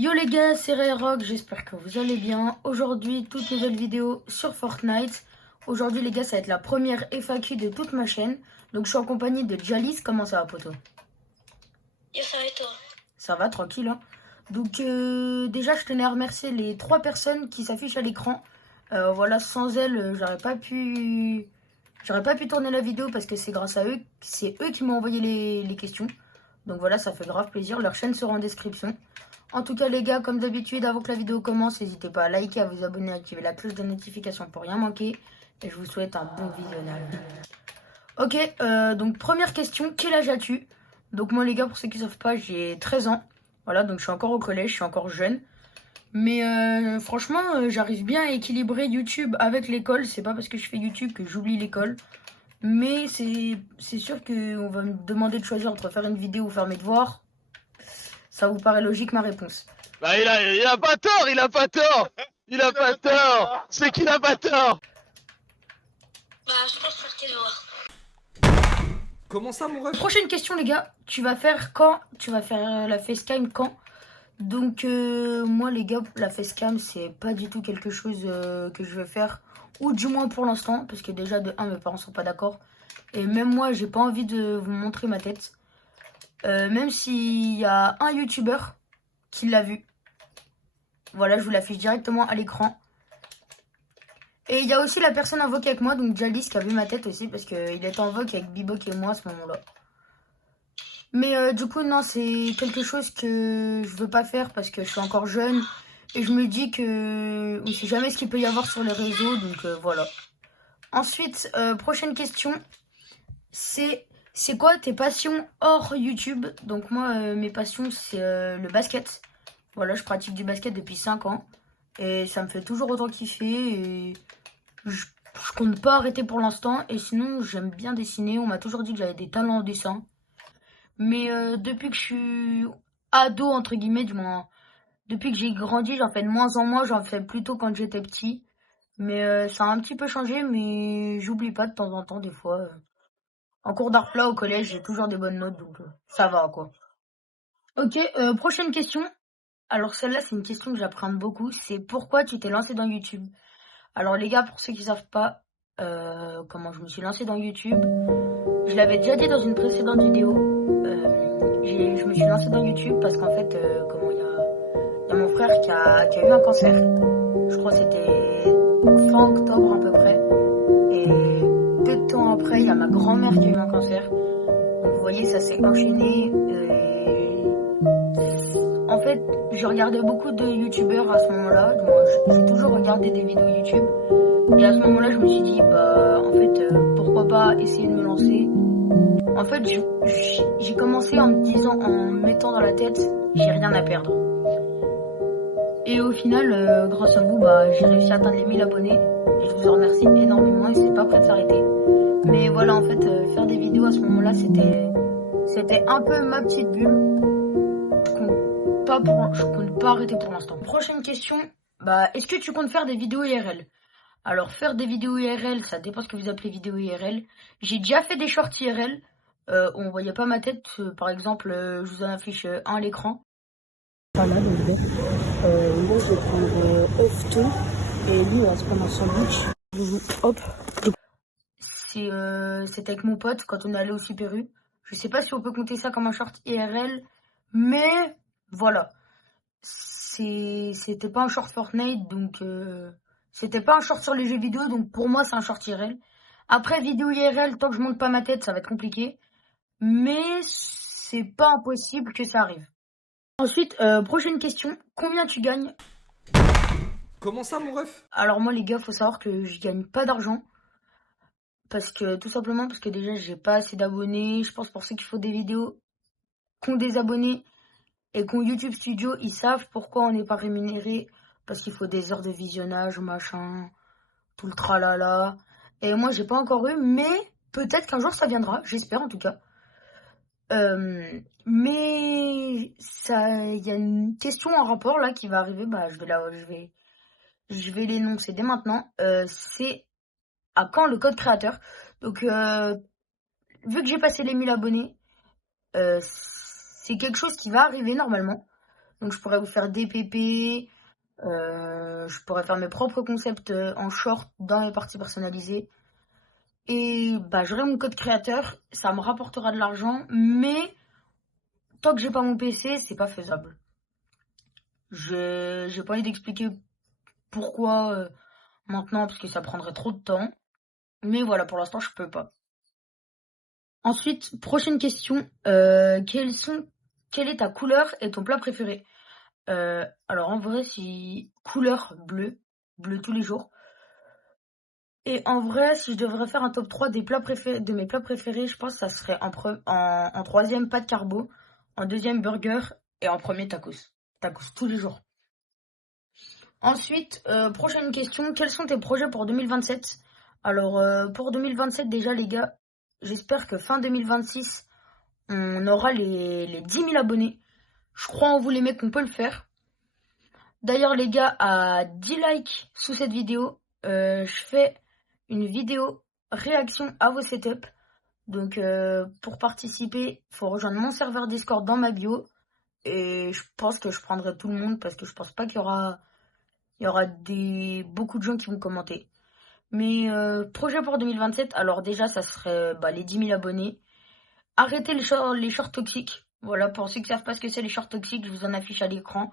Yo les gars, c'est Rock, j'espère que vous allez bien. Aujourd'hui, toute nouvelle vidéo sur Fortnite. Aujourd'hui les gars, ça va être la première FAQ de toute ma chaîne. Donc je suis en compagnie de Jalis. Comment ça va poto? Yo, ça va et toi? Ça va, tranquille hein. Donc déjà je tenais à remercier les 3 personnes qui s'affichent à l'écran. Voilà, sans elles, j'aurais pas pu tourner la vidéo parce que c'est grâce à eux, c'est eux qui m'ont envoyé les questions. Donc voilà, ça fait grave plaisir. Leur chaîne sera en description. En tout cas les gars, comme d'habitude, avant que la vidéo commence, n'hésitez pas à liker, à vous abonner, à activer la cloche de notification pour rien manquer. Et je vous souhaite un bon visionnage. Ok, donc première question, quel âge as-tu? Donc moi les gars, pour ceux qui ne savent pas, j'ai 13 ans. Voilà, donc je suis encore au collège, je suis encore jeune. Mais franchement, j'arrive bien à équilibrer YouTube avec l'école. C'est pas parce que je fais YouTube que j'oublie l'école. Mais c'est sûr qu'on va me demander de choisir entre faire une vidéo ou faire mes devoirs. Ça vous paraît logique ma réponse? Bah il a pas tort, il a pas tort. Il a pas tort. C'est qu'il a pas tort. Bah, je pense faire tes devoirs. Comment ça, mon ref? Prochaine question les gars, tu vas faire quand? Tu vas faire la facecam quand? Donc moi les gars, la facecam c'est pas du tout quelque chose que je vais faire. Ou du moins pour l'instant, parce que déjà de 1 mes parents sont pas d'accord. Et même moi j'ai pas envie de vous montrer ma tête. Même s'il y a un youtubeur qui l'a vu. Voilà, je vous l'affiche directement à l'écran. Et il y a aussi la personne en voc avec moi, donc Jalis qui a vu ma tête aussi, parce qu'il était en voc avec Bibok et moi à ce moment-là. Mais du coup, non, c'est quelque chose que je veux pas faire parce que je suis encore jeune. Et je me dis que on sait jamais ce qu'il peut y avoir sur les réseaux, donc voilà. Ensuite, prochaine question, c'est quoi tes passions hors YouTube? Donc moi, mes passions, c'est le basket. Voilà, je pratique du basket depuis 5 ans. Et ça me fait toujours autant kiffer. Et je compte pas arrêter pour l'instant. Et sinon, j'aime bien dessiner. On m'a toujours dit que j'avais des talents en dessin. Mais depuis que je suis ado, entre guillemets, du moins, depuis que j'ai grandi, j'en fais de moins en moins. J'en fais plutôt quand j'étais petit. Mais ça a un petit peu changé, mais j'oublie pas de temps en temps, des fois. En cours d'art plat au collège, j'ai toujours des bonnes notes, donc ça va, quoi. Ok, prochaine question. Alors celle-là, c'est une question que j'apprends beaucoup. C'est pourquoi tu t'es lancé dans YouTube? Alors les gars, pour ceux qui savent pas comment je me suis lancé dans YouTube, je l'avais déjà dit dans une précédente vidéo. Je me suis lancé dans YouTube parce qu'en fait, il y a mon frère qui a eu un cancer. Je crois que c'était fin octobre à peu près. Et peu de temps après, il y a ma grand-mère qui a eu un cancer. Donc vous voyez, ça s'est enchaîné. En fait, je regardais beaucoup de youtubeurs à ce moment-là. J'ai toujours regardé des vidéos YouTube. Et à ce moment-là, je me suis dit, bah, en fait, pourquoi pas essayer de me lancer. En fait, j'ai commencé en me disant, en me mettant dans la tête, j'ai rien à perdre. Et au final, grâce à vous, bah, j'ai réussi à atteindre les 1000 abonnés. Et je vous en remercie énormément et c'est pas prêt de s'arrêter. Mais voilà, en fait, faire des vidéos à ce moment-là, c'était un peu ma petite bulle. Je compte pas arrêter pour l'instant. Prochaine question, bah, est-ce que tu comptes faire des vidéos IRL? Alors, faire des vidéos IRL, ça dépend ce que vous appelez vidéo IRL. J'ai déjà fait des shorts IRL. On voyait pas ma tête. Par exemple, je vous en affiche un à l'écran. Voilà, donc moi je vais prendre off tout et lui on va se prendre un sandwich. Hop. C'était avec mon pote quand on est allé au Super U. Je sais pas si on peut compter ça comme un short IRL, mais voilà. C'était pas un short Fortnite, donc c'était pas un short sur les jeux vidéo, donc pour moi c'est un short IRL. Après vidéo IRL, tant que je monte pas ma tête, ça va être compliqué, mais c'est pas impossible que ça arrive. Ensuite, prochaine question, combien tu gagnes? Comment ça, mon ref? Alors moi les gars, faut savoir que je gagne pas d'argent. Parce que tout simplement parce que déjà j'ai pas assez d'abonnés. Je pense pour ceux qui font des vidéos qui ont des abonnés et qui ont YouTube Studio, ils savent pourquoi on n'est pas rémunéré. Parce qu'il faut des heures de visionnage, machin, tout le tralala. Et moi j'ai pas encore eu, mais peut-être qu'un jour ça viendra, j'espère en tout cas. Mais ça, il y a une question en rapport là qui va arriver, bah je vais l'énoncer dès maintenant. C'est à quand le code créateur? Donc vu que j'ai passé les 1000 abonnés, c'est quelque chose qui va arriver normalement. Donc je pourrais vous faire des PP, je pourrais faire mes propres concepts en short dans mes parties personnalisées. Et bah j'aurai mon code créateur, ça me rapportera de l'argent, mais tant que j'ai pas mon PC, c'est pas faisable. J'ai pas envie d'expliquer pourquoi maintenant, parce que ça prendrait trop de temps. Mais voilà, pour l'instant, je peux pas. Ensuite, prochaine question. Quelle est ta couleur et ton plat préféré? Alors en vrai, si couleur bleu tous les jours. Et en vrai, si je devrais faire un top 3 de mes plats préférés, je pense que ça serait en troisième pâte carbo, en deuxième burger et en premier tacos. Tacos tous les jours. Ensuite, prochaine question, quels sont tes projets pour 2027? Alors, pour 2027, déjà, les gars, j'espère que fin 2026, on aura les 10 000 abonnés. Je crois en vous, les mecs, on peut le faire. D'ailleurs, les gars, à 10 likes sous cette vidéo, je fais une vidéo réaction à vos setups. Donc, pour participer, il faut rejoindre mon serveur Discord dans ma bio. Et je pense que je prendrai tout le monde parce que je pense pas qu'il y aura beaucoup de gens qui vont commenter. Mais projet pour 2027, alors déjà, ça serait les 10 000 abonnés. Arrêtez les shorts toxiques. Voilà, pour ceux qui savent pas ce que c'est les shorts toxiques, je vous en affiche à l'écran.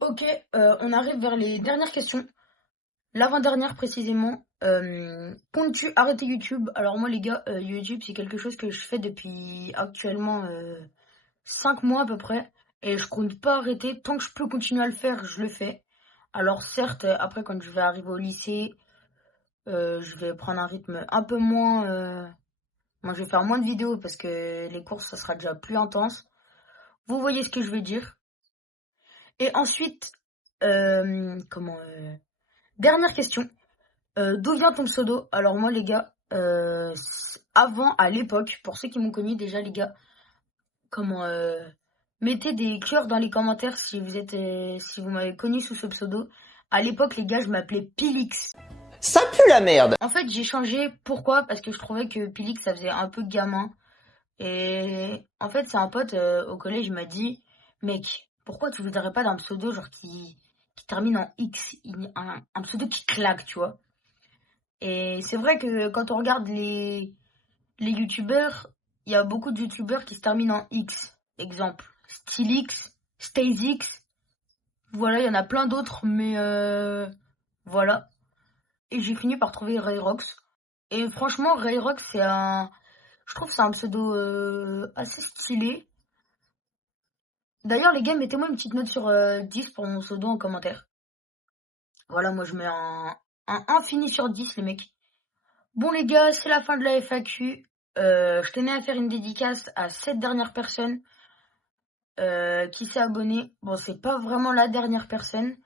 Ok, on arrive vers les dernières questions. L'avant-dernière précisément. Comptes-tu arrêter YouTube? Alors moi les gars, YouTube c'est quelque chose que je fais depuis actuellement 5 mois à peu près. Et je compte pas arrêter. Tant que je peux continuer à le faire, je le fais. Alors certes, après quand je vais arriver au lycée, je vais prendre un rythme un peu moins... Moi je vais faire moins de vidéos parce que les courses ça sera déjà plus intense. Vous voyez ce que je veux dire. Et ensuite, dernière question. D'où vient ton pseudo? Alors moi les gars, avant, à l'époque, pour ceux qui m'ont connu déjà les gars, mettez des cœurs dans les commentaires si vous m'avez connu sous ce pseudo. À l'époque les gars, je m'appelais Pilix. Ça pue la merde. En fait j'ai changé, pourquoi? Parce que je trouvais que Pilix ça faisait un peu gamin. Et en fait c'est un pote au collège, il m'a dit, mec, pourquoi tu voudrais pas d'un pseudo genre qui termine en X, un pseudo qui claque, tu vois? Et c'est vrai que quand on regarde les youtubeurs, il y a beaucoup de youtubeurs qui se terminent en X. Exemple, Stylix, StazeX. Voilà, il y en a plein d'autres, mais voilà. Et j'ai fini par trouver Rayrox. Et franchement, Rayrox, je trouve que c'est un pseudo assez stylé. D'ailleurs, les gars, mettez-moi une petite note sur 10 pour mon pseudo en commentaire. Voilà, moi je mets un infini sur 10, les mecs. Bon les gars, c'est la fin de la FAQ. Je tenais à faire une dédicace à cette dernière personne qui s'est abonnée. Bon, c'est pas vraiment la dernière personne,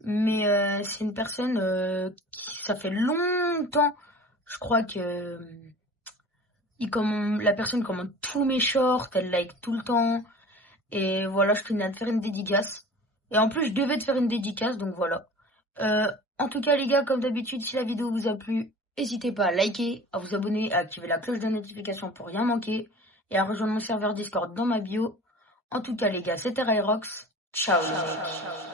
mais c'est une personne ça fait longtemps. Je crois que la personne commande tous mes shorts, elle like tout le temps. Et voilà, je tenais à te faire une dédicace. Et en plus, je devais te faire une dédicace, donc voilà. En tout cas, les gars, comme d'habitude, si la vidéo vous a plu, n'hésitez pas à liker, à vous abonner, à activer la cloche de notification pour rien manquer et à rejoindre mon serveur Discord dans ma bio. En tout cas, les gars, c'était Rayrox. Ciao, les mecs.